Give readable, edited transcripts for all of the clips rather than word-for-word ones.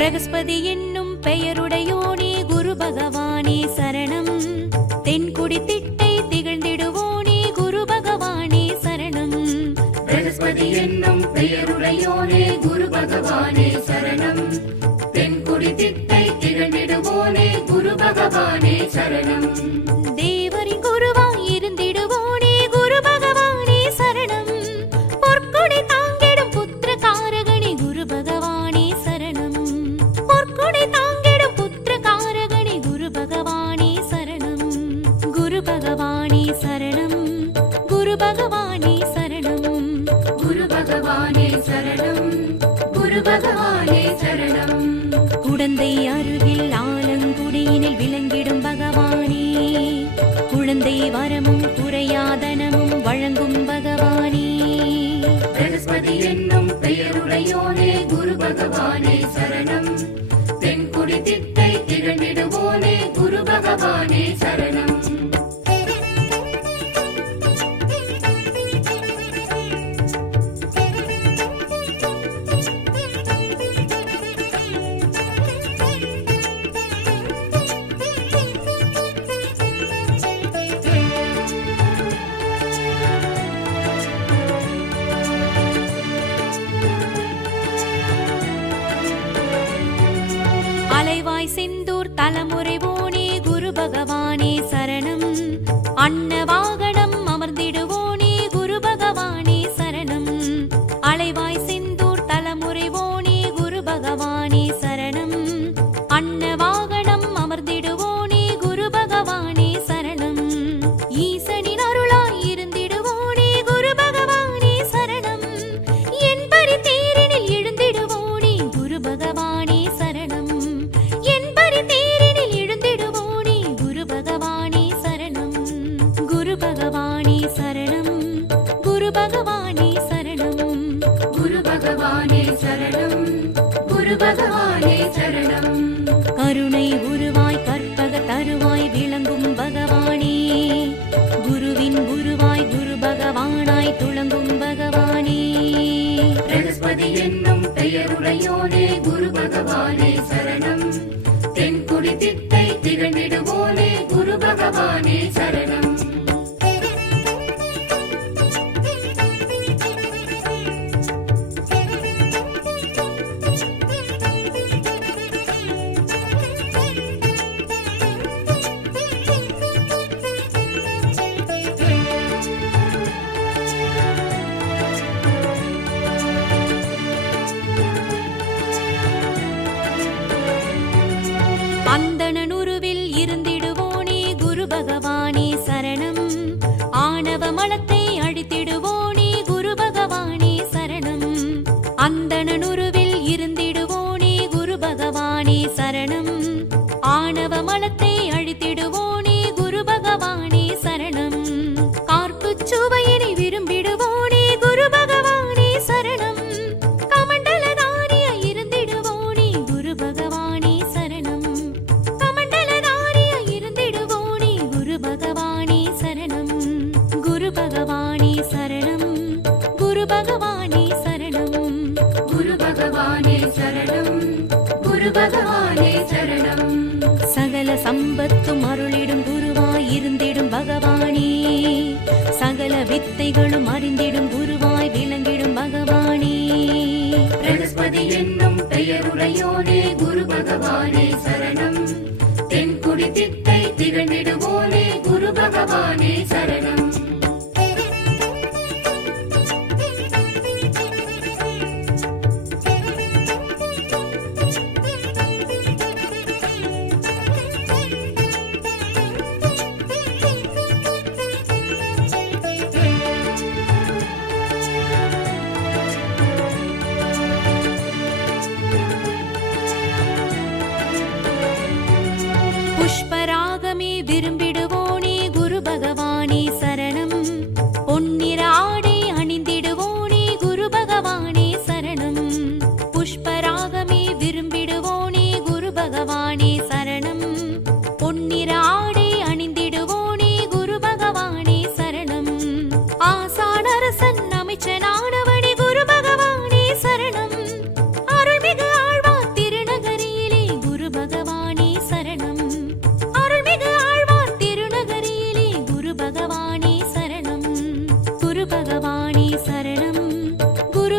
பிரகஸ்பதி என்னும் பெயருடையோனே குரு பகவானே சரணம். தென்குடி திட்டை திகழ்ந்திடுவோனே குரு பகவானே சரணம். பிரகஸ்பதி என்னும் பெயருடையோனே குரு பகவானே சரணம். தென்குடி திட்டை திகழ்ந்திடுவோனே குரு பகவானே சரணம். தேவரின் குருவாய் இருந்திடுவோனே குரு பகவானே சரணம். பொற்கொடை தாங்கிடும் புத்திர காரகணி குரு பகவானே சரணம். பொற்கொடை தாங்கிடும் புத்திர காரகணி குரு பகவானே சரணம். குரு பகவானே சரணம். குரு பகவானே சரணம். குரு பகவானே சரணம். குரு பகவானே சரணம். குழந்தை அருகில் ஆலங்குடியினில் விளங்கிடும் பகவானே. குழந்தை வரமும் குறையாதனமும் வழங்கும் பகவானே. பிரகஸ்பதி என்னும் பெயருடையோனே குரு பகவானே சரணம். தென்குடி திட்டை திகழ்ந்திடுவோனே குரு பகவானே சரணம். அலைவாய் செந்தூர் தலைமுறைவோனே குரு பகவானே சரணம். அன்ன வாகனம் அமர்ந்திடுவோனே குரு பகவானே சரணம். அலைவாய் செந்தூர் தலைமுறைவோனே குரு பகவானே சரணம். அன்ன வாகனம் அமர்ந்திடுவோனே குரு பகவானே சரணம். ஈசனின் அருளாய் இருந்திடுவோனே குரு பகவானே சரணம். என் பரி தேரினில் எழுந்திடுவோனே குரு பகவானே சரணம். என் பரி தேரினில் எழுந்திடுவோனே குரு பகவானே சரணம். குரு பகவானே சரணம். குரு பகவானே சரணம். குரு பகவானே சரணம். குரு பகவானே சரணம். கருணை உருவாய் கற்பக தருவாய் விளங்கும் பகவானே. குருவின் குருவாய் குரு பகவானாய் துளங்கும் பகவானே. பிரகஸ்பதி என்னும் பெயருடையோனே குரு பகவானே சரணம். தென்குடி திட்டை திகழ்ந்திடுவோனே குரு பகவானே சரணம். அந்தணனுருவில் இருந்திடுவோனே குரு பகவானே சரணம். ஆணவ மலத்தை அழித்திடுவோனே குரு பகவானே சரணம். அந்தணனுருவில் இருந்திடுவோனே குரு பகவானே சரணம். ஆணவ மலத்தை அழித்திடுவோனே குரு பகவானே சரணம். கார்ப்புச் சுவையினை விரும்பிடுவோனே குரு பகவானே சரணம். கமண்டலதாரியாய் இருந்திடுவோனே குரு பகவானே சரணம். கமண்டலதாரியாய் இருந்திடுவோனே குரு பகவானே சரணம். குரு பகவானே சரணம். குரு பகவானே சரணம். குரு பகவானே சரணம். குரு பகவானே சரணம். சகல சம்பத்தும் அருளிடும் குருவாய் இருந்திடும் பகவானே. சகல வித்தைகளும் அறிந்திடும் குருவாய் விளங்கிடும் பகவானே. பிரகஸ்பதி என்னும் பெயருடையோனே குரு பகவானே சரணம். தென்குடி திட்டை திகழ்ந்திடுவோனே குரு பகவானே சரணம்.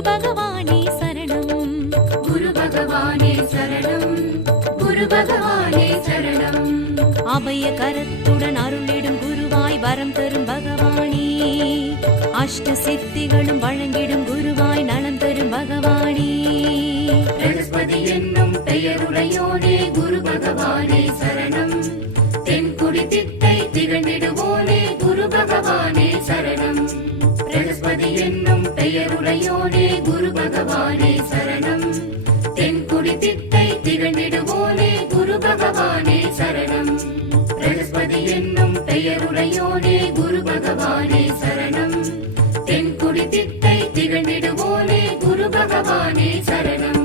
குரு பகவானே சரணம். குரு பகவானே சரணம். குரு பகவானே சரணம். அபய கரத்துடன் அருளிடும் குருவாய் வரம் தரும் பகவானே, அஷ்ட சித்திகளும் வழங்கிடும் குருவாய் நலம் தரும் பகவானே. பிரகஸ்பதி என்னும் பெயருடையோனே குரு பகவானே சரணம். தென்குடி திட்டை திகழ்ந்திடுவோனே குரு பகவானே சரணம். பிரகஸ்பதி என்னும் பெயருடையோனே குரு பகவானே சரணம். தென்குடி திட்டை திகழ்ந்திடுவோனே குரு பகவானே சரணம். பிரகஸ்பதி என்னும் பெயருடையோனே குரு பகவானே சரணம். தென்குடி திட்டை திகழ்ந்திடுவோனே குரு பகவானே சரணம்.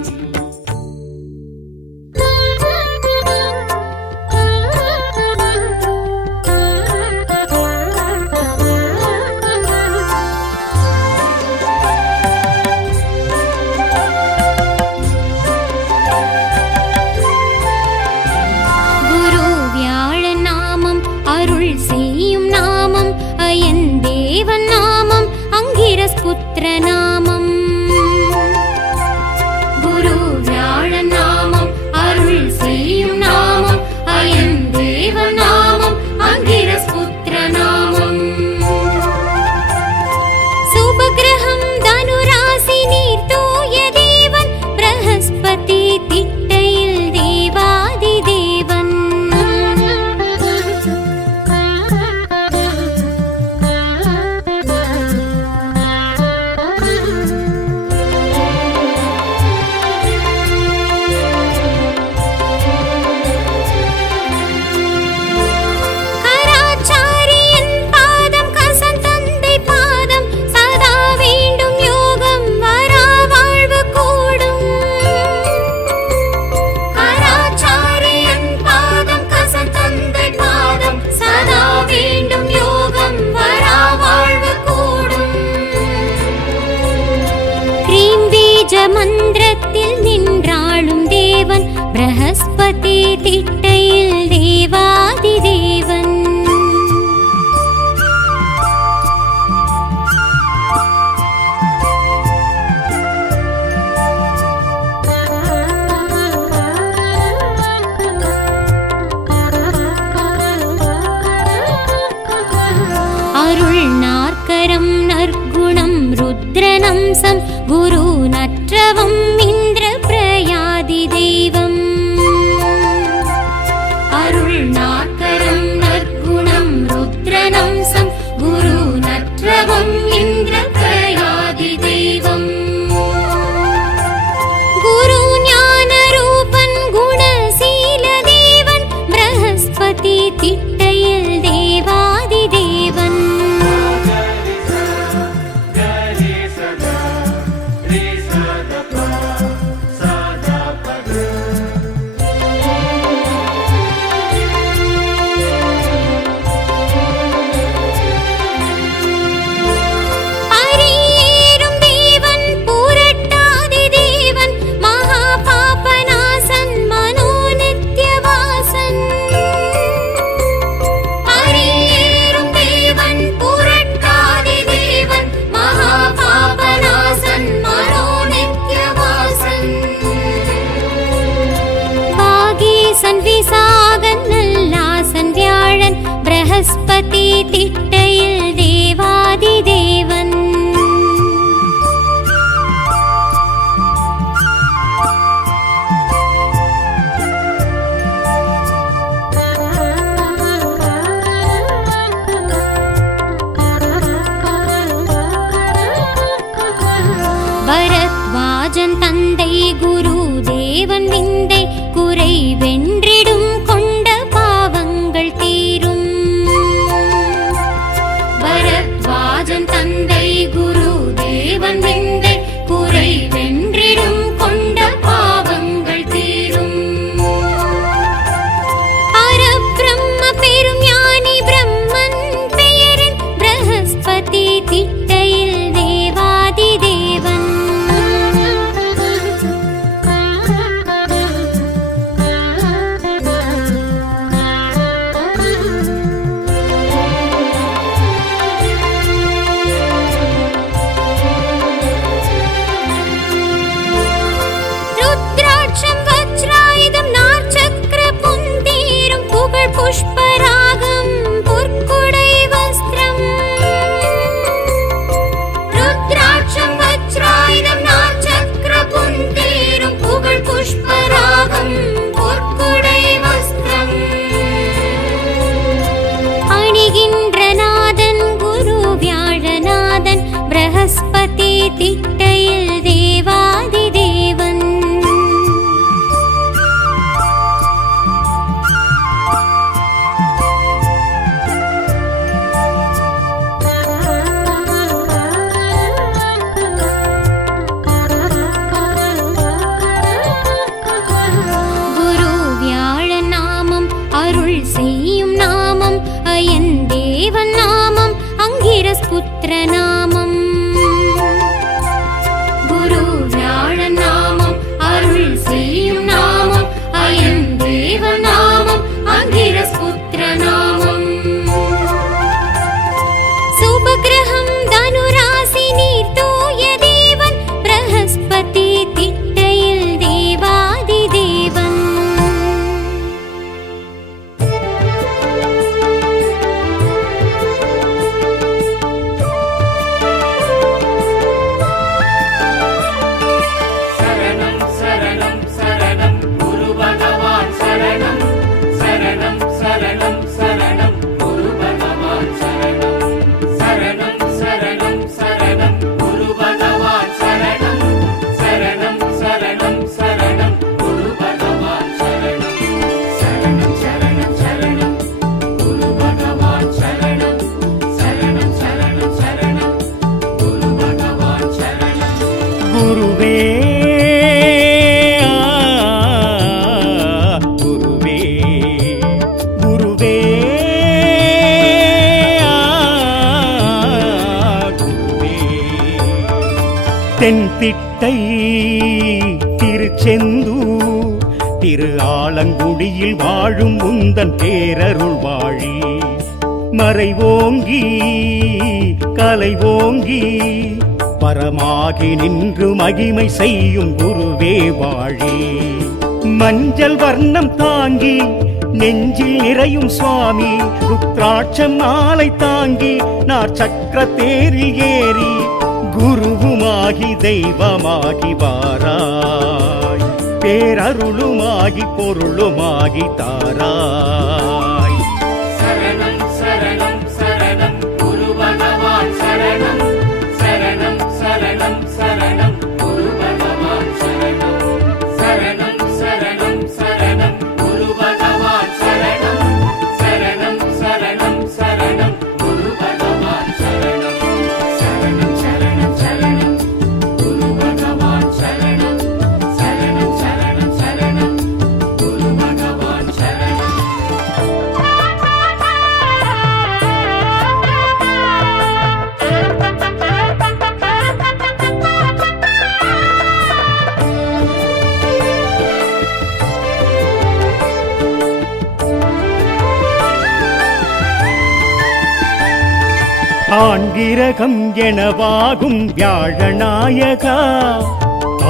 புத்திர நாமம். குரு வியாழ நாமம் அருள் செய்யும் நாமம் அயன் தேவ நாமம் அங்கிரஸ் புத்திர நாமம். சுபகிரகம் தனுராசி நீர் தூய தேவன் பிரகஸ்பதி திட்டையில் தேவாதி தேவன். மந்திரத்தில் நின்றாளும் தேவன் பிரகஸ்பதி திட்டையில் தேவாதி தேவன். அருள் நாற்கரம் நற்குணம் ருத்ரநம்சம் குரு நற்றவம் இந்திர பிரயாதி தெய்வம். அருள் நாற்கரம் நற்குணம் ருத்ரநம்சம் குரு நற்றவம் இந்திர பிரயாதி தெய்வம். குரு ஞான ரூபன் குணசீல தேவன் பிரகஸ்பதி திட்டையில் தேவாதி தேவன். பிரகஸ்பதி திட்டையில் தேவாதி தேவன். பரத்வாஜன் தந்தை குரு தேவன் விந்தை குறை வென்றிடும் கொண்ட பாவங்கள் தீரும். பரத்வாஜன் தந்தை குரு தேவன் விந்தை குறை வென்றிடும் கொண்ட பாவங்கள் தீரும். பரபிரம்ம பெரும் ஞானி பிரம்மன் பெயரின் பிரகஸ்பதி திட்டையில் தேவாதி தேவன். पुष्परागं पुर्कुडै वस्त्रम् रुद्राक्षं वज्रायुधं नाचक्रपुन्तेरुं पुगळ் पुष्परागं पुर्कुडै वस्त्रम् अणिगिன்ற நாதன் குரு வியாழநாதன் பிரஹஸ்பதி திட்டையில் தேவாதி தேவன் குரு வியாழன் நாமம் அருள் செய்யும் நாமம் அயன் தேவன் நாமம் அங்கிரஸ் புத்திர நாமம் குரு வியாழன் நாமம் அருள் செய்யும் நாமம் அயன் தேவன் நாமம் அங்கிரஸ் புத்திர நாமம் சுபகிரகம் தனுராசி நீர் தூய தேவன் பிரஹஸ்பதி திட்டையில் தேவாதி தேவன் சரணம் சரணம் சரணம் குரு பகவான் சரணம் சரணம் சரணம் சரணம் குரு பகவான் சரணம் சரணம் சரணம் சரணம் குரு பகவான் சரணம் சரணம் சரணம் சரணம் குரு பகவான் சரணம் சரணம் சரணம் சரணம் குரு பகவான் சரணம் சரணம் சரணம் சரணம் குரு பகவான் சரணம் குருவே குருவே குருவே குருவே தென்திட்டை திருச்செந்தூர் திரு ஆலங்குடியில் வாழும் உந்தன் பேரருள் வாழி மறைவோங்கி கலைவோங்கி பரமாகி நின்று மகிமை செய்யும் குருவே வாழி மஞ்சள் வர்ணம் தாங்கி நெஞ்சில் நிறையும் சுவாமி ருத்ராட்சம் மாலை தாங்கி நார் சக்கர தேரில் ஏறி குருவுமாகி தெய்வமாகி வாராய் பேரருளுமாகி பொருளுமாகி தாராய் சரணம் சரணம் சரணம் குரு பகவான் சரணம் சரணம் சரணம் சரணம் குரு பகவான் சரணம் சரணம் சரணம் சரணம் குரு பகவான் சரணம் சரணம் சரணம் சரணம் குரு பகவான் சரணம் சரணம் சரணம் சரணம் குரு பகவான் சரணம் சரணம் சரணம் சரணம் குரு பகவான் சரணம் ஆண்கிரகம் எனவாகும் வியாழநாயகா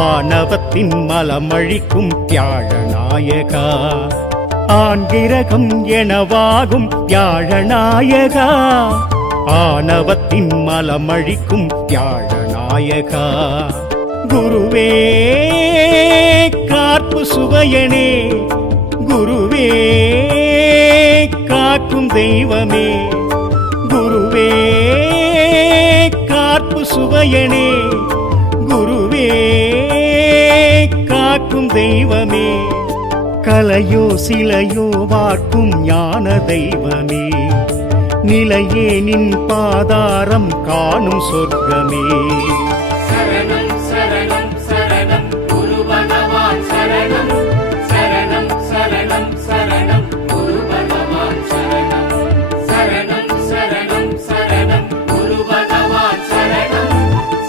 ஆணவத்தின் மலமழிக்கும் வியாழநாயகா ஆண்கிரகம் எனவாகும் வியாழநாயகா ஆணவத்தின் மலமழிக்கும் வியாழநாயகா குருவே காப்பு சுவையனே குருவே காக்கும் தெய்வமே குருவே காப்பு சுவையனே குருவே காக்கும் தெய்வமே கலையோ சிலையோ வார்க்கும் ஞான தெய்வமே நிலையே நின் பாதாரம் காணும் சொர்க்கமே சரணம் சரணம் சரணம் குரு பகவான் சரணம் சரணம் சரணம் சரணம் குரு பகவான் சரணம் சரணம் சரணம் சரணம் குரு பகவான் சரணம்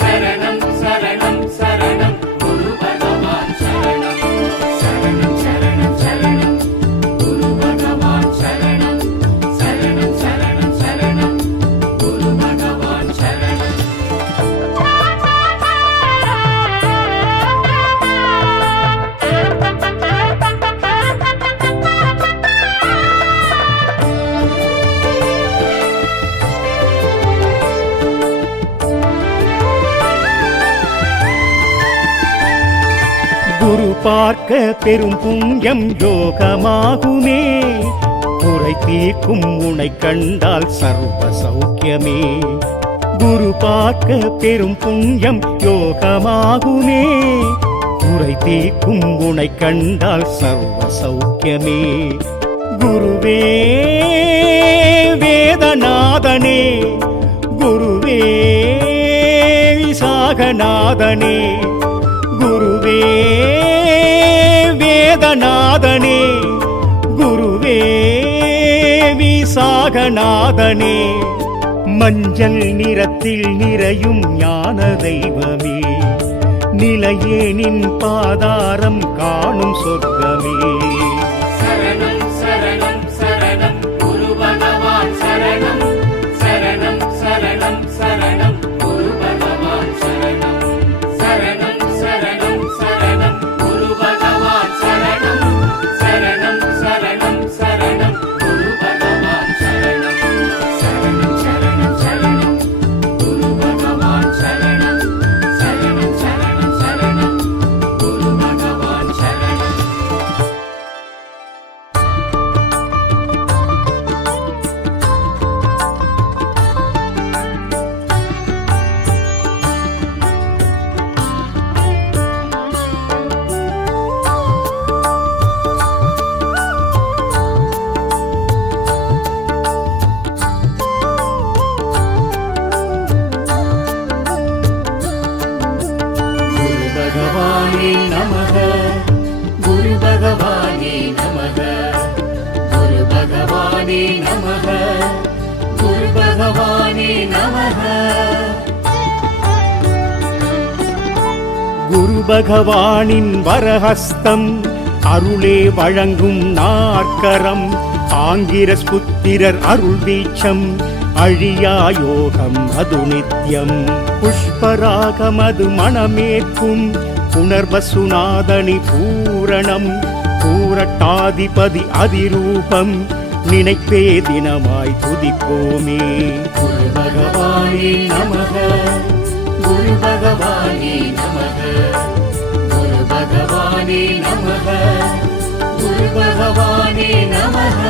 சரணம் சரணம் சரணம் குரு பகவான் சரணம் சரணம் சரணம் சரணம் குரு பகவான் சரணம் சரணம் சரணம் சரணம் குரு பகவான் சரணம் குரு பார்க்க பெரும் புண்ணியம் யோகமாகுமே, குறை தீர்க்கும் உனை கண்டால் சர்வ சௌக்கியமே. குரு பார்க்க பெரும் புண்ணியம் யோகமாகுமே, குறை தீர்க்கும் உனை கண்டால் சர்வ சௌக்கியமே. குருவே வேதநாதனே, குருவே விசாகநாதனே, குருவே வேதநாதனே, குருவே விசாகநாதனே. மஞ்சள் நிறத்தில் நிறையும் ஞான தெய்வமே, நிலையே நின் பாதாரம் காணும் சொர்க்கமே. சரணம் சரணம் சரணம் குரு பகவான் சரணம், சரணம் சரணம் சரணம் குரு பகவான் சரணம், சரணம் சரணம் சரணம் குரு பகவான் சரணம், சரணம் சரணம் சரணம் குரு பகவான் சரணம், சரணம் சரணம் சரணம் குரு பகவான் சரணம், சரணம் சரணம் சரணம் குரு பகவான் சரணம். குரு பகவானே நமக, குரு பகவானே நமக, குரு பகவானே நமக, குரு பகவானே நமக. குரு பகவானின் வரஹஸ்தம் அருளே வழங்கும் நாற்கரம், ஆங்கிரஸ் புத்திரர் அருள் வீச்சம், அழியா யோகம் அது நித்யம். புஷ்பராகம் அது மணமேற்கும், புனர்வசுநாதனி பூரணம், பூரட்டாதிபதி அதிரூபம், நினைப்பே தினமாய் துதிப்போமே. குரு பகவானே நமக, குரு பகவானே நமக, குரு பகவானே நமக, குரு பகவானே நமக.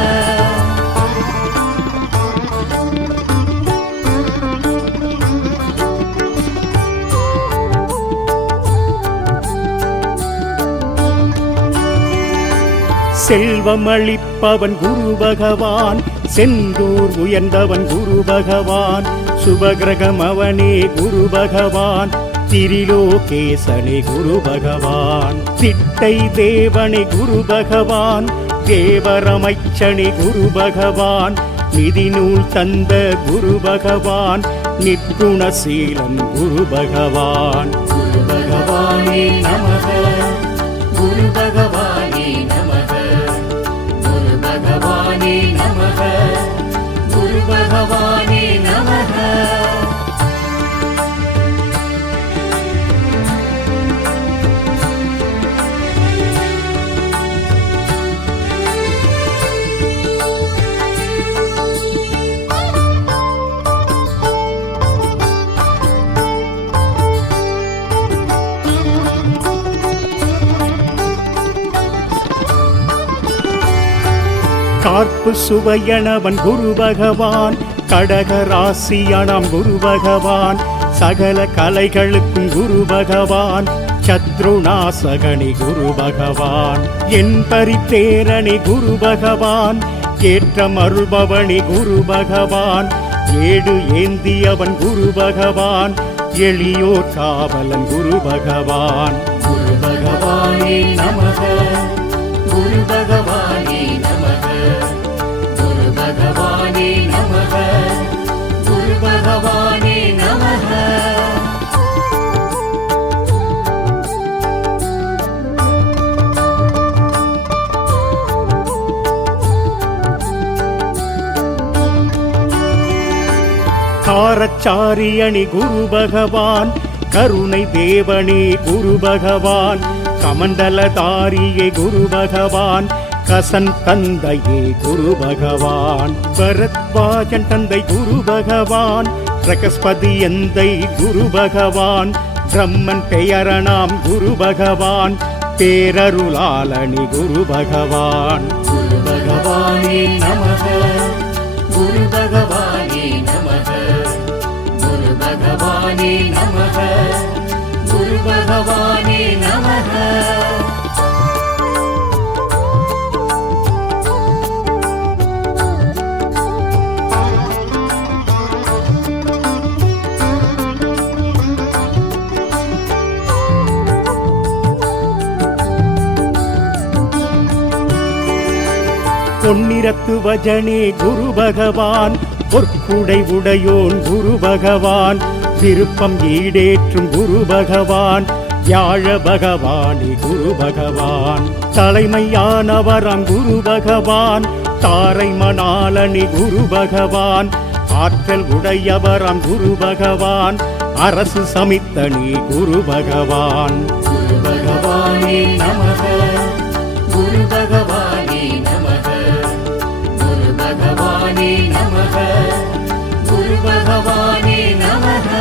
செல்வம் அளிப்பவன் குரு பகவான், செந்தூர் உயர்ந்தவன் குரு பகவான், சுபகிரகம் அவனே குரு பகவான், திரிலோகேசனே குரு பகவான், திட்டை தேவனே குரு பகவான், தேவரமைச்சனே குரு பகவான், நிதி நூல் தந்த குரு பகவான், நிற்குணசீலன் குரு பகவான். குரு பகவானே நமக, குரு பகவானே நமக, குரு பகவானே நமக, குரு பகவானே நமக. கார்ப்பு சுவையனவன் குரு பகவான், கடகராசியானாம் குரு பகவான், சகல கலைகளுக்கும் குரு பகவான், சத்ருநாசகனி குரு பகவான், என் பரித்தேரணி குரு பகவான், ஏற்றம் அருள்பவனி குரு பகவான், ஏடு ஏந்தியவன் குரு பகவான், எளியோர் காவலன் குரு பகவான். குரு பகவானே நமக, குரு பகவானே நமக, குரு பகவானே நமக, குரு பகவானே நமக. காரச்சாரியணி குரு பகவான், கருணை தேவனே குரு பகவான், கமண்டலதாரியே குரு பகவான், கசன் தந்தையே குரு பகவான், பரத்வாஜன் தந்தை குரு பகவான், பிரகஸ்பதி எந்தை குரு பகவான், பிரம்மன் பெயரணாம் குரு பகவான், பேரருளாளனி குரு பகவான். குரு பகவானே நமக, குரு பகவானே நமக, குரு பகவானே நமக, குரு பகவானே நமக. பொன்னிறத்து வஜனே குரு பகவான், பொற்குடை உடையோன் குரு பகவான், விருப்பம் ஈடேற்றும் குரு பகவான், வியாழ பகவானே குரு பகவான். தலைமையானவராம் குரு பகவான், தாரை மணாலனி குரு பகவான், ஆற்றல் உடையவராம் குரு பகவான், அரசு சமித்தனி குரு பகவான். குரு பகவானே நமக, குரு பகவானே நமக, குரு பகவானே நமக, குரு பகவானே நமக.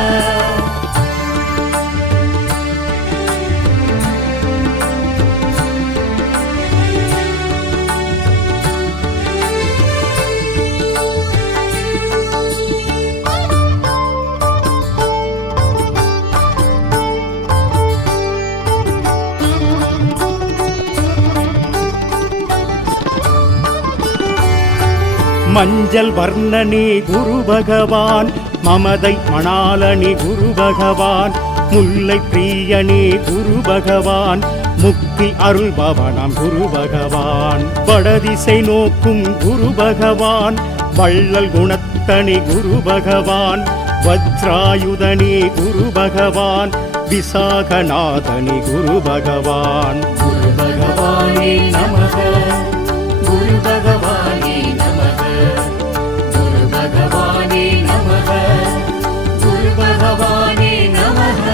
மஞ்சள் வர்ணனே குரு பகவான், மமதை மணாலனி குரு பகவான், முல்லை பிரியனே குரு பகவான், முக்தி அருள்பவனாம் குரு பகவான். வடதிசை நோக்கும் குரு பகவான், வள்ளல் குணத்தனி குரு பகவான், வஜ்ராயுதனே குரு பகவான், விசாகநாதனி குரு பகவான். குரு பகவானே நமக, குரு பகவானே நமக, குரு பகவானே நமக, குரு பகவானே நமக.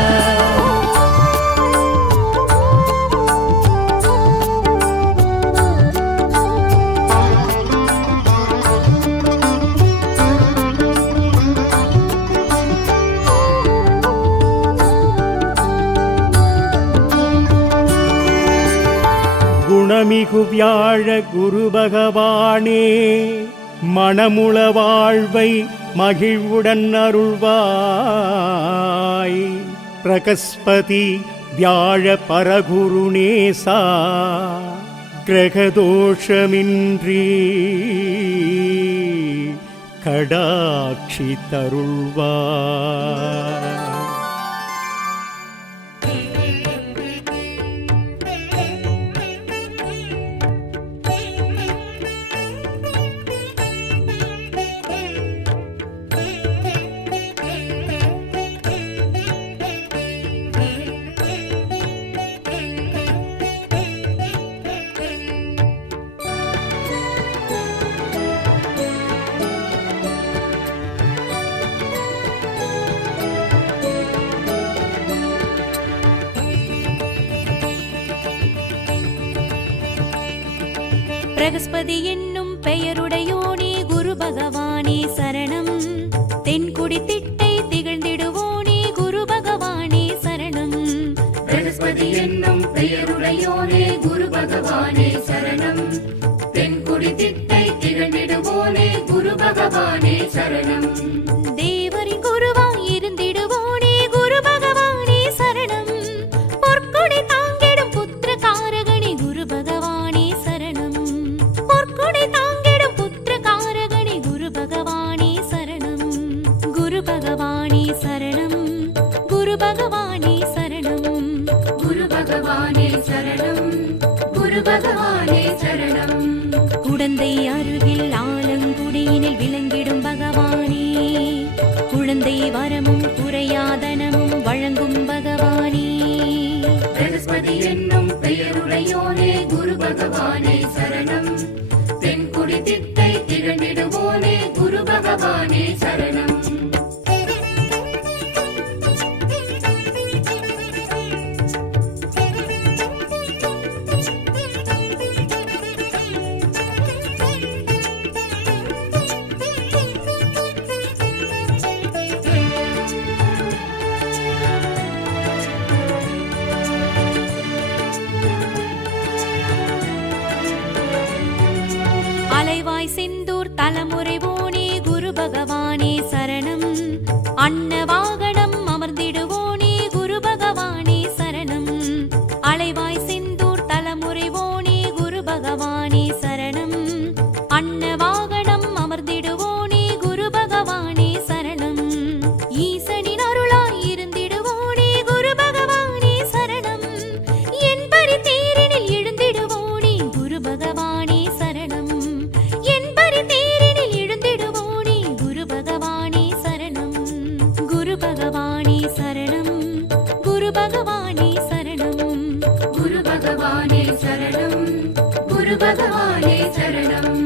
குணமிகு வியாழ குரு பகவானே, மணமுள வாழ்வை மகிழ்வுடன் அருள்வாய். பிரகஸ்பதி வியாழ பரகுருநேசா, கிரகதோஷமின்றி கடாட்சி தருள்வாய். பிரகஸ்பதி என்னும் பெயருடையோனே குரு பகவானே சரணம். தென்குடி திட்டை திகழ்ந்திடுவோனே குரு பகவானே சரணம். பிரகஸ்பதி என்னும் பெயருடையோனே குரு பகவானே சரணம். தென்குடி திட்டை திகழ்ந்திடுவோனே குரு பகவானே சரணம். தேவரின் குருவாய் இருந்திடுவோனே குரு பகவானே சரணம். பொற்கொடை தாங்கிடும் புத்திர காரகனே குரு பகவானே சரணம். பொற்கொடை தாங்கிடும் புத்திர காரகனே குரு பகவானே சரணம். குரு பகவானே சரணம். குரு பகவானே சரணம். குரு பகவானே சரணம். குரு பகவானே சரணம். குடந்தை அருகில் ஆலங்குடியினில் விளங்கிடும் பகவானே, குழந்தை வரமும் குறையாதனமும் வழங்கும் பகவானே. பிரகஸ்பதி என்னும் பெயருடையோனே குரு பகவானே சரணம். தென்குடி திட்டை திகழ்ந்திடுவோனே குரு பகவானே சரணம். குரு பகவானே சரணம்.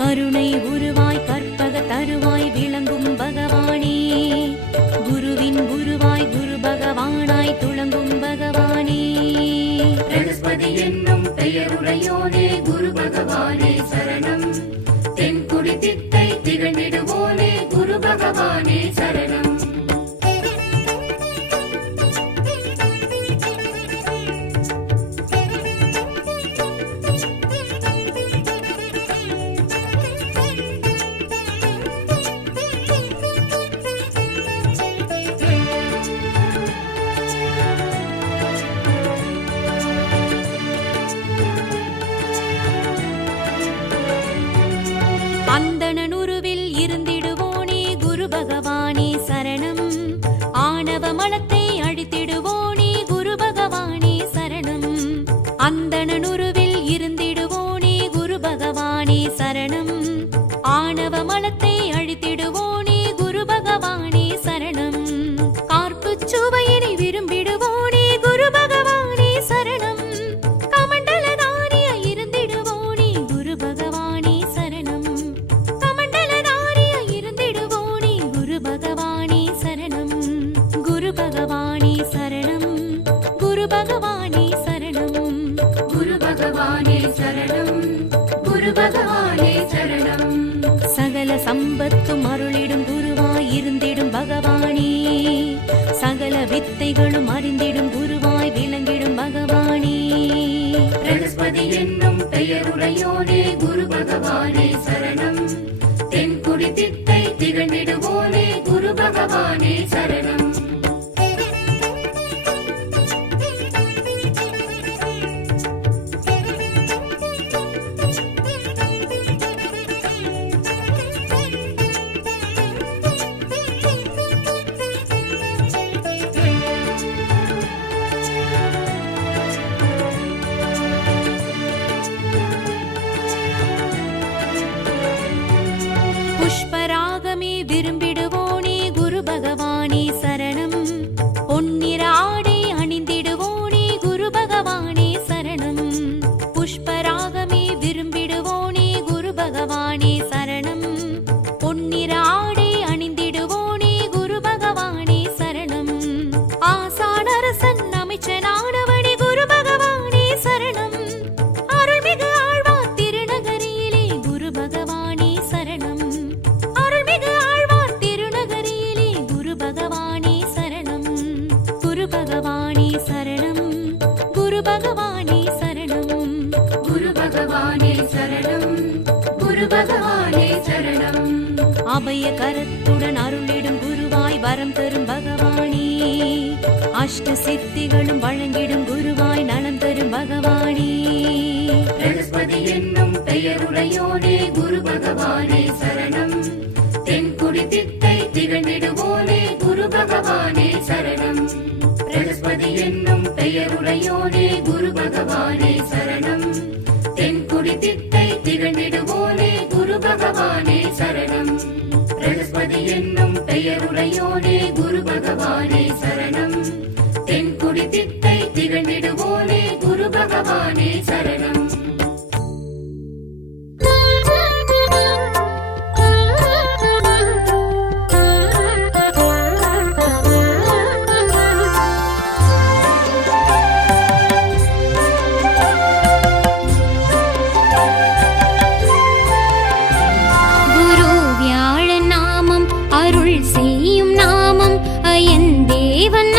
கருணை உருவாய் கற்பக தருவாய் விளங்கும் பகவானே, குருவின் குருவாய் குரு பகவானாய் துளங்கும் பகவானே. பிரகஸ்பதி என்னும் பெயருடையோனே குரு பகவானே சரணம். தென்குடி திட்டை திகழ்ந்திடுவோனே குரு பகவானே சரணம். அந்தணனுருவில் இருந்திடுவோனே குரு பகவானே சரணம். ஆணவ மலத்தை அழித்திடுவோனே குரு பகவானே சரணம். அந்தணனுருவில் இருந்திடுவோனே குரு பகவானே சரணம். ஆணவ மலத்தை அழித்திடுவோனே குரு பகவானே சரணம். கார்ப்புச் சுவையினை விரும்பிடுவோனே குரு பகவானே சரணம். கமண்டலதாரியாய் இருந்திடுவோனே குரு பகவானே சரணம். கமண்டலதாரியாய் இருந்திடுவோனே குரு பகவானே சரணம். குரு பகவானே சரணம். குரு பகவானே சரணம். குரு பகவானே சரணம். குரு பகவானே சரணம். சகல சம்பத்தும் அருளிடும் குருவாய் இருந்திடும் பகவானே, சகல வித்தைகளும் அறிந்திடும் குருவாய் விளங்கிடும் பகவானே. பிரகஸ்பதி என்னும் பெயருடையோனே குரு பகவானே சரணம். தென்குடி திட்டை திகழ்ந்திடுவோனே குரு பகவானே சரணம். புஷ்பராகமே விரும்பிடுவோனே குரு பகவானே சரணம். பொன்னிற ஆடை அணிந்திடுவோனே குரு பகவானே சரணம். புஷ்பராகமே விரும்பிடுவோனே குரு பகவானே சரணம். பொன்னிற ஆடை அணிந்திடுவோனே குரு பகவானே சரணம். ஆசானரசன் அமைச்சனானவனே குரு பகவானே சரணம். அருள்மிகு ஆழ்வார் திருநகரியிலே குரு பகவானே சரணம். அருள்மிகு ஆழ்வார் திருநகரியிலே குரு பகவானே சரணம். குரு பகவானே சரணம். குரு பகவானே சரணம். குரு பகவானே சரணம். குரு பகவானே சரணம். அபய கரத்துடன் அருளிடும் குருவாய் வரம் தரும் பகவானே, அஷ்ட சித்திகளும் வழங்கிடும் குருவாய் நலம் தரும் பகவானே. பிரகஸ்பதி என்னும் பெயருடையோனே குரு பகவானே சரணம். தென்குடி திட்டை திகழ்ந்திடுவோனே குரு பகவானே சரணம். பிரகஸ்பதி என்னும் பெயருடையோனே குரு பகவானே சரணம். தென்குடி திட்டை திகழ்ந்திடுவோனே குரு பகவானே சரணம். பிரகஸ்பதி என்னும் பெயருடையோனே குரு பகவானே சரணம். தென்குடி திட்டை திகழ்ந்திடுவோனே குரு பகவானே சரணம். குரு வியாழன் நாமம் அருள் செய்யும் நாமம் அயன் தேவன்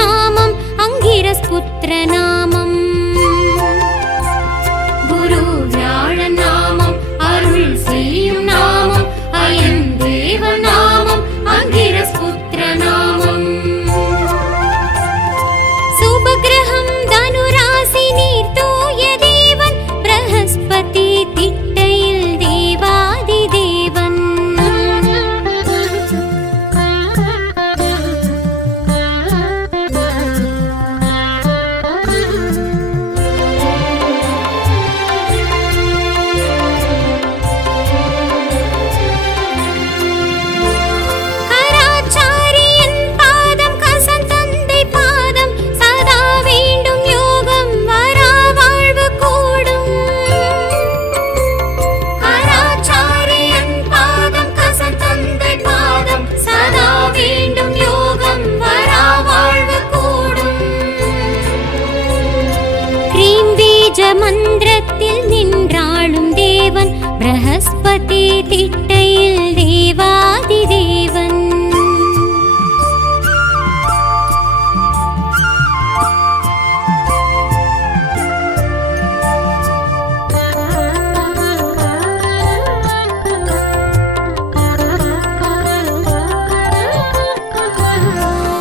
மந்திரத்தில் நின்றாளும் தேவன் பிரகஸ்பதி திட்டையில் தேவாதி தேவன்.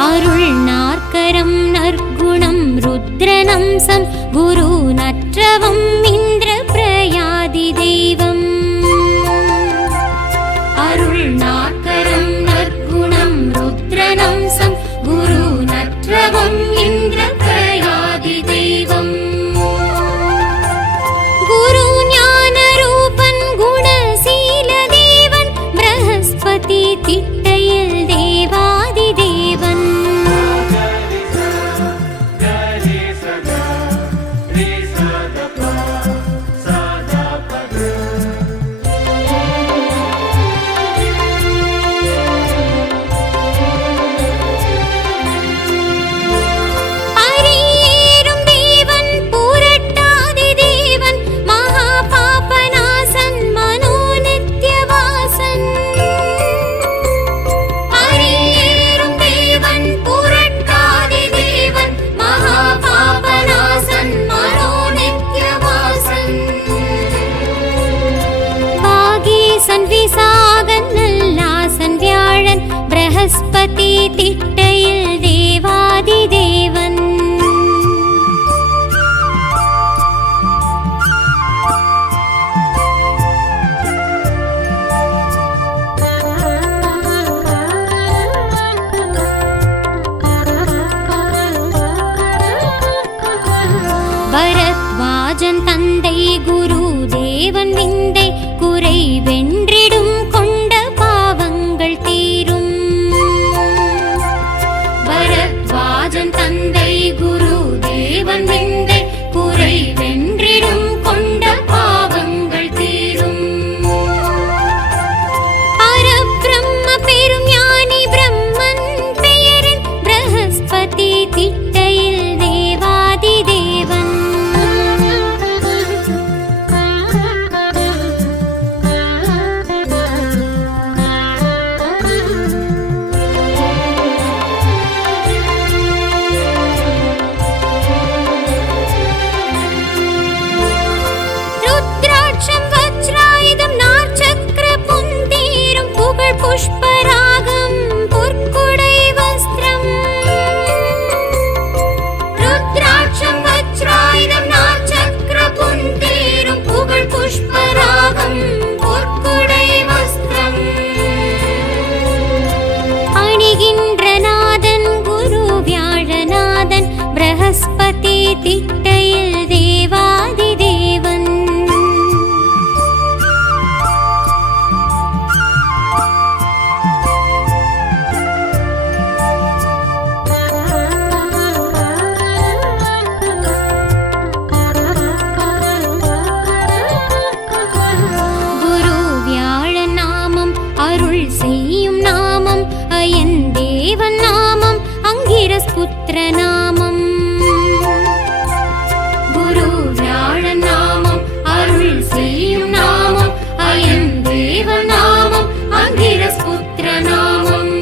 அருள் நாற்கரம் நற்குணம் ருத்ரநம்சம் குரு நற்றவம் இந்திர பிரயாதி தெய்வம். அருள் நாற்கரம் நற்குணம் ருத்ரநம்சம் குரு நற்றவம் இந்திர பிரயாதி தெய்வம். குரு ஞான ரூபன் குணசீல தேவன் பிரகஸ்பதி திட்டையில் தேவாதி தேவன். பிரகஸ்பதி திட்டையில் தேவாதி தேவன். பரத்வாஜன் தந்தை குரு தேவன் விந்தை குறை வென்றிடும் கொண்ட பாவங்கள் தீரும். பரத்வாஜன் தந்தை குரு தேவன் விந்தை குறை வென்றிடும் கொண்ட பாவங்கள் தீரும். பரபிரம்ம பெரும் ஞானி பிரம்மன் பெயரின் பிரகஸ்பதி திட்டையில் தேவாதி தேவன். ருத்ராட்சம் வஜ்ராயுதம் நாற்சக்கர புந்தீரும் புகழ் புஷ்பராகம் பொற்குடை வஸ்திரம். ருத்ராட்சம் வஜ்ராயுதம் நாற்சக்கர புந்தீரும் புகழ் புஷ்பராகம் பொற்குடை வஸ்திரம். அணிகின்ற நாதன் குரு வியாழநாதன் பிரகஸ்பதி திட்டையில் தேவாதி தேவன். குரு வியாழன் நாமம் அருள் செய்யும் நாமம் அயன் தேவன் நாமம் அங்கிரஸ் புத்திர நாமம். குரு வியாழன் நாமம் அருள் செய்யும் நாமம் அயன் தேவன் நாமம் அங்கிரஸ் புத்திர நாமம்.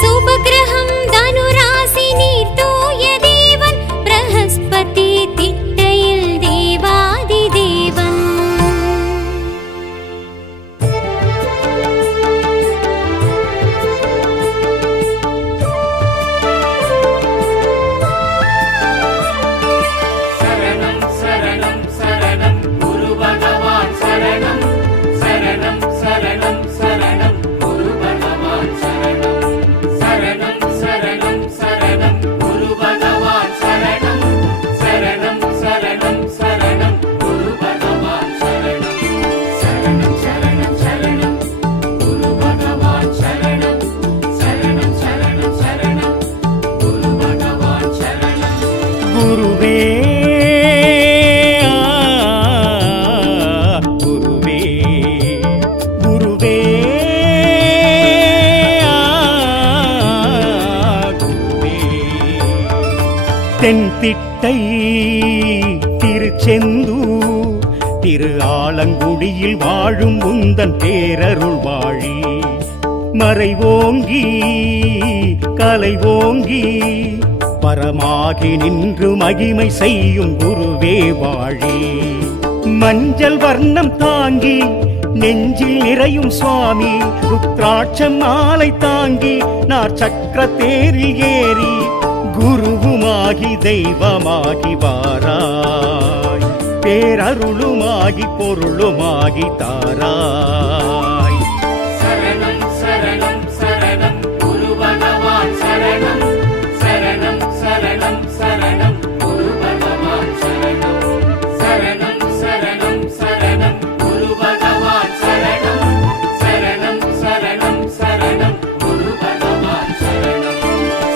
சுபகிரகம் தனுராசி நீர் தூய தேவன் பிரகஸ்பதி திட்டையில் தேவாதி தேவன். சரணம் சரணம் சரணம் குரு பகவான் சரணம். சரணம் சரணம் சரணம் குரு பகவான் சரணம். சரணம் சரணம் சரணம் குரு பகவான் சரணம். சரணம் சரணம் சரணம் குரு பகவான் சரணம். சரணம் சரணம் சரணம் குரு பகவான் சரணம். சரணம் சரணம் சரணம் குரு பகவான் சரணம். குருவே குருவே குருவே குருவே தென்திட்டை திருச்செந்தூர் திரு ஆலங்குடியில் வாழும் உந்தன் பேரருள் வாழி மறைவோங்கி கலைவோங்கி பரமாகி நின்று மகிமை செய்யும் குருவே வாழி மஞ்சள் வர்ணம் தாங்கி நெஞ்சில் நிறையும் சுவாமி ருத்ராட்சம் மாலை தாங்கி நார் சக்கர தேரில் ஏறி குருவுமாகி தெய்வமாகி வாராய் பேரருளுமாகி பொருளுமாகி தாராய் சரணம் சரணம் சரணம் குரு பகவான் சரணம் சரணம் சரணம் சரணம் குரு பகவான் சரணம் சரணம் சரணம் சரணம் குரு பகவான் சரணம் சரணம் சரணம் சரணம் குரு பகவான் சரணம்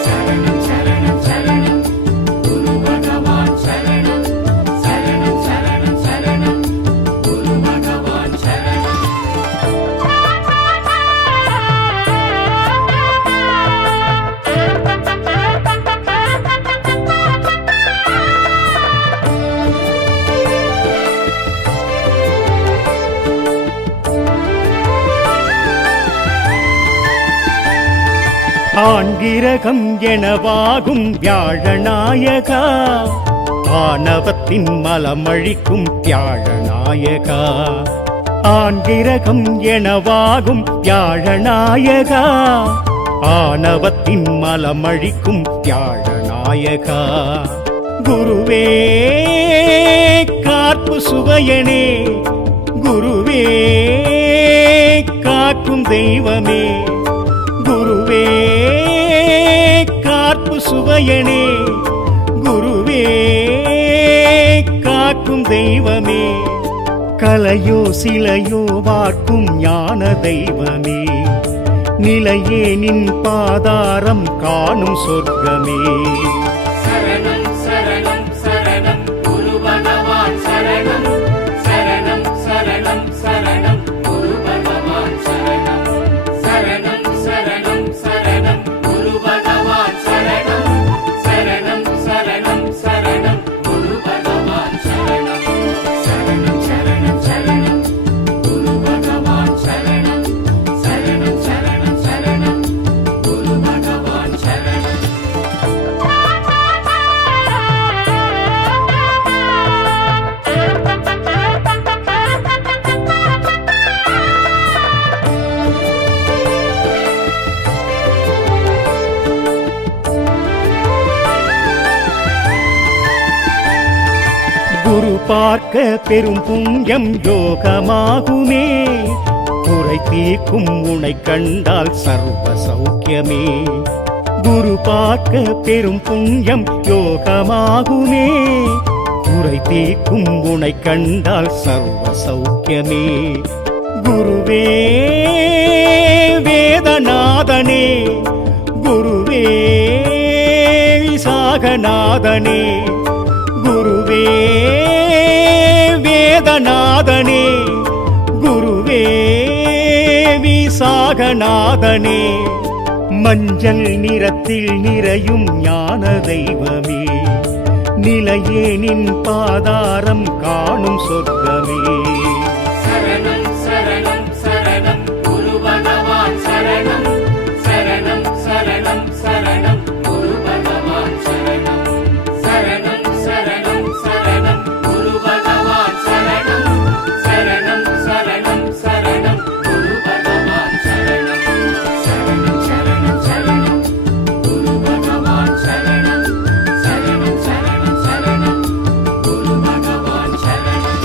சரணம் சரணம் சரணம் குரு பகவான் சரணம் சரணம் சரணம் சரணம் குரு பகவான் சரணம் ஆண்கிரகம் எனவாகும் வியாழநாயகா ஆணவத்தின் மலமழிக்கும் வியாழநாயகா ஆண்கிரகம் எனவாகும் வியாழநாயகா ஆணவத்தின் மலமழிக்கும் வியாழநாயகா குருவே காப்பு சுவையனே குருவே காக்கும் தெய்வமே குருவே காப்பு சுவையனே குருவே காக்கும் தெய்வமே கலையோ சிலையோ வார்க்கும் ஞான தெய்வமே நிலையே நின் பாதாரம் காணும் சொர்க்கமே சரணம் சரணம் சரணம் குரு பகவான் சரணம் சரணம் சரணம் சரணம் குரு பகவான் சரணம் சரணம் சரணம் சரணம் குரு பகவான் சரணம் சரணம் சரணம் சரணம் குரு பகவான் சரணம் சரணம் சரணம் சரணம் குரு பகவான் சரணம் சரணம் சரணம் சரணம் குரு பகவான் சரணம் குரு பார்க்க பெரும் புண்ணியம் யோகமாகுமே குறை தீர்க்கும் உனை கண்டால் சர்வ சௌக்கியமே குரு பார்க்க பெரும் புண்ணியம் யோகமாகுமே குறை தீர்க்கும் உனை கண்டால் சர்வ சௌக்கியமே குருவே வேதநாதனே குருவே விசாகநாதனே குருவே வேதநாதனே குருவே விசாகநாதனே மஞ்சள் நிறத்தில் நிறையும் ஞான தெய்வமே நிலையே நின் பாதாரம் காணும் சொர்க்கமே சரணம் சரணம் சரணம் குரு பகவான் சரணம் சரணம் சரணம் சரணம் குரு பகவான் சரணம் சரணம் சரணம் சரணம் குரு பகவான் சரணம் சரணம் சரணம் சரணம் குரு பகவான் சரணம் சரணம் சரணம் சரணம் குரு பகவான் சரணம் சரணம் சரணம் சரணம் குரு பகவான் சரணம்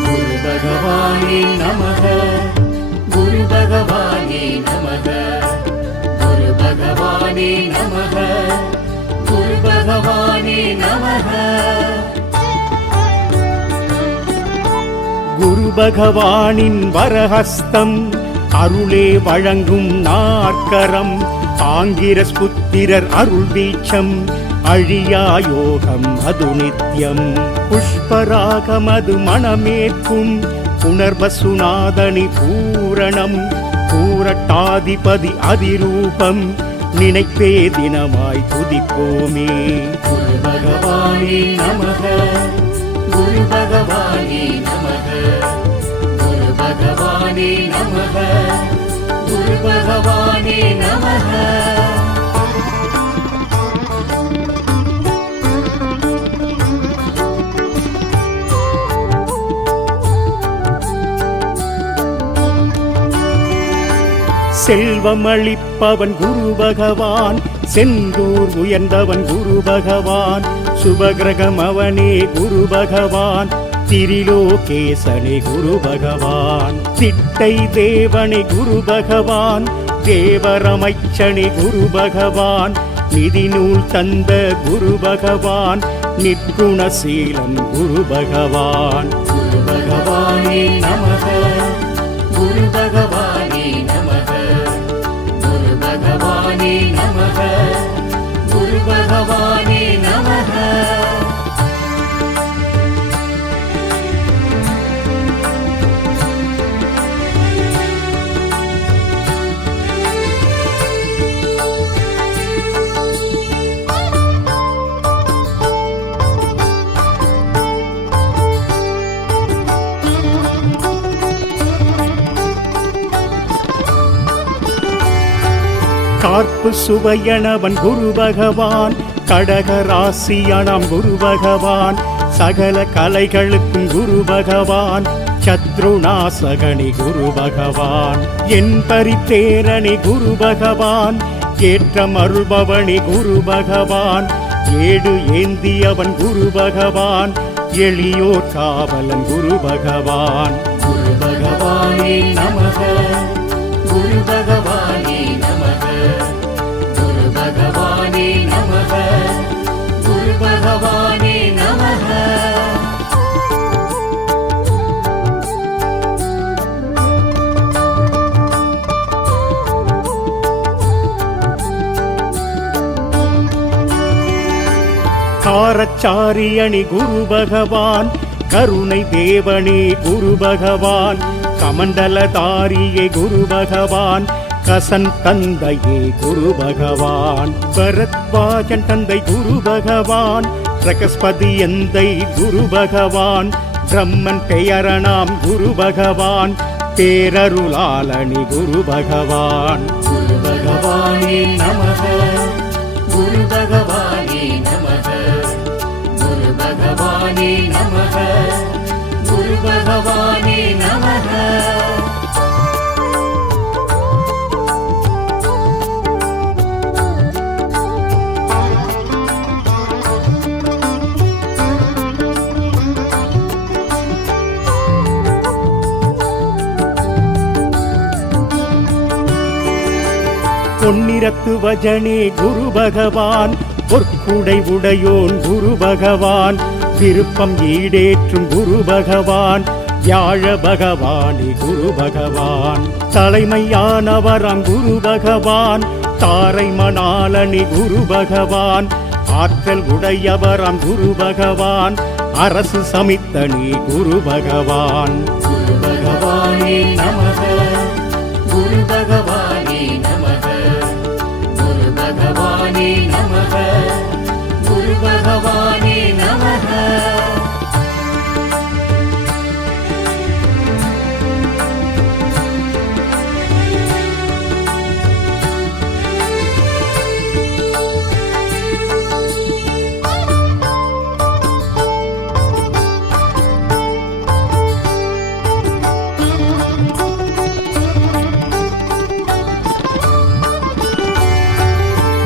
குரு பகவானே நமக குரு பகவானே நமக குரு பகவானே நமக குரு பகவானே நமக குரு பகவானின் வரஹஸ்தம் அருளே வழங்கும் நாற்கரம் ஆங்கிரஸ் புத்திரர் அருள் வீச்சம் அழியா யோகம் அது நித்யம் புஷ்பராகமது மணமேற்கும் புனர்வசுநாதனி பூரணம் பூரட்டாதிபதி அதிரூபம் நினைப்பே தினமாய் துதிப்போமே. குரு பகவானே நமக குரு பகவானே நமக குரு பகவானே நமக குரு பகவானே நமக. செல்வம் அளிப்பவன் குரு பகவான் செந்தூர் உயர்ந்தவன் குரு பகவான் சுபகிரகம் அவனே குரு பகவான் திரிலோகேசனே குரு பகவான் திட்டை தேவனே குரு பகவான் தேவரமைச்சனே குரு பகவான் நிதி நூல் தந்த குரு பகவான் நிற்குணசீலன் குரு பகவான். குரு பகவானே நமக குரு பகவானே நமக குரு பகவானே நமக குரு பகவானே நமக. கார்ப்பு சுவையனவன் குரு பகவான் கடகராசியானாம் குரு பகவான் சகல கலைகளுக்கும் குரு பகவான் சத்ருநாசகனி குரு பகவான் என் பரிபேரணி குரு பகவான் ஏற்றம் அருள்பவனி குரு பகவான் ஏடு ஏந்தியவன் குரு பகவான் எளியோர் காவலன் குரு பகவான். குரு பகவானே நமக குரு பகவானே நமக குரு பகவானே நமக குரு பகவானே நமக. காரச்சாரியணி குரு பகவான் கருணை தேவனே குரு பகவான் கமண்டலதாரியே குரு பகவான் கசன் தந்தையே குரு பகவான் பரத்வாஜன் தந்தை குரு பகவான் பிரகஸ்பதி எந்தை குரு பகவான் பிரம்மன் பெயரணாம் குரு பகவான் பேரருளாளனி குரு பகவான். குரு பகவானே நமக குரு பகவானே நமக குரு பகவானே நமக குரு பகவானே நமக. பொன்னிறத்து வஜனே குரு பகவான் பொற்குடை உடையோன் குரு பகவான் விருப்பம் ஈடேற்றும் குரு பகவான் வியாழ பகவானே குரு பகவான் தலைமையானவராம் குரு பகவான் தாரை மணாலனி குரு பகவான் ஆற்றல் உடையவராம் குரு பகவான் அரசு சமித்தனி குரு பகவான். குரு பகவானே நமக குரு பகவானே நமக குரு பகவானே நமக குரு பகவானே நமக.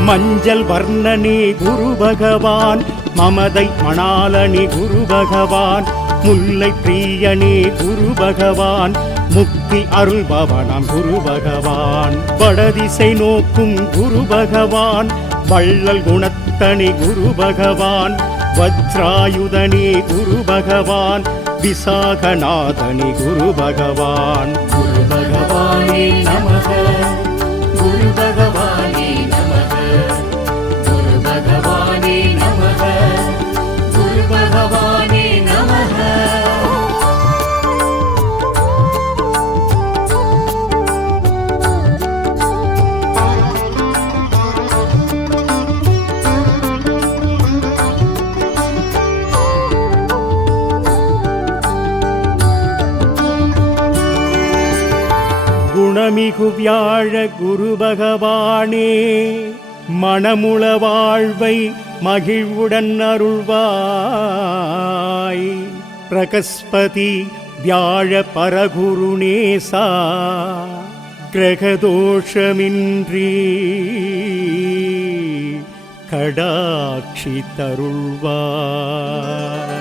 மஞ்சள் வர்ணனே குரு பகவான் மமதை மணாலனி குரு பகவான் முல்லை பிரியனே குரு பகவான் முக்தி அருள்பவனாம் குரு பகவான் வடதிசை நோக்கும் குரு பகவான் வள்ளல் குணத்தனி குரு பகவான் வஜ்ராயுதனே குரு பகவான் விசாகநாதனி குரு பகவான். குரு பகவானே நமக, குரு பகவானே நமக, குரு பகவானே நமக, குரு பகவானே நமக. குணமிகு வியாழ குரு பகவானே, மணமுள வாழ்வை மகிழ்வுடன் அருள்வாய். பிரகஸ்பதி வியாழ பரகுருநேசா, கிரகதோஷமின்றி கடாட்சி தருள்வாய்.